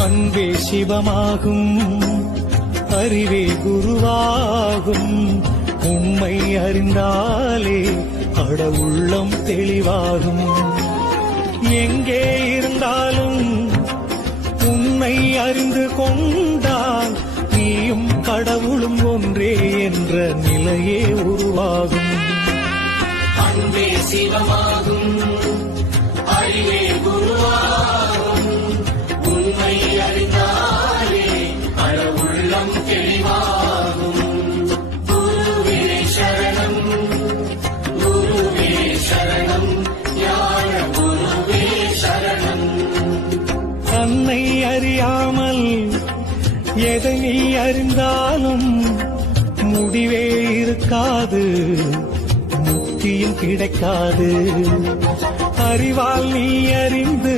அன்பே சிவமாகும், அறிவே குருவாகும். உண்மை அறிந்தாலே கடவுள்ளம் தெளிவாகும். எங்கே இருந்தாலும் உன்னை அறிந்து கொண்டால் நீயும் கடவுளும் ஒன்றே என்ற நிலையே உருவாகும். அன்பே சிவமாகும், அறிவே குருவாகும். உண்மை அறிந்தாலே கடவுள்ளம் தெளிவாகும். குருவே சரணம், குருவே சரணம், ஞான குருவே சரணம். தன்னை அறியாமல் எதை நீ அறிந்தாலும் முடிவே இருக்காது, முக்தியும் கிடைக்காது. அறிவால் நீ அறிந்து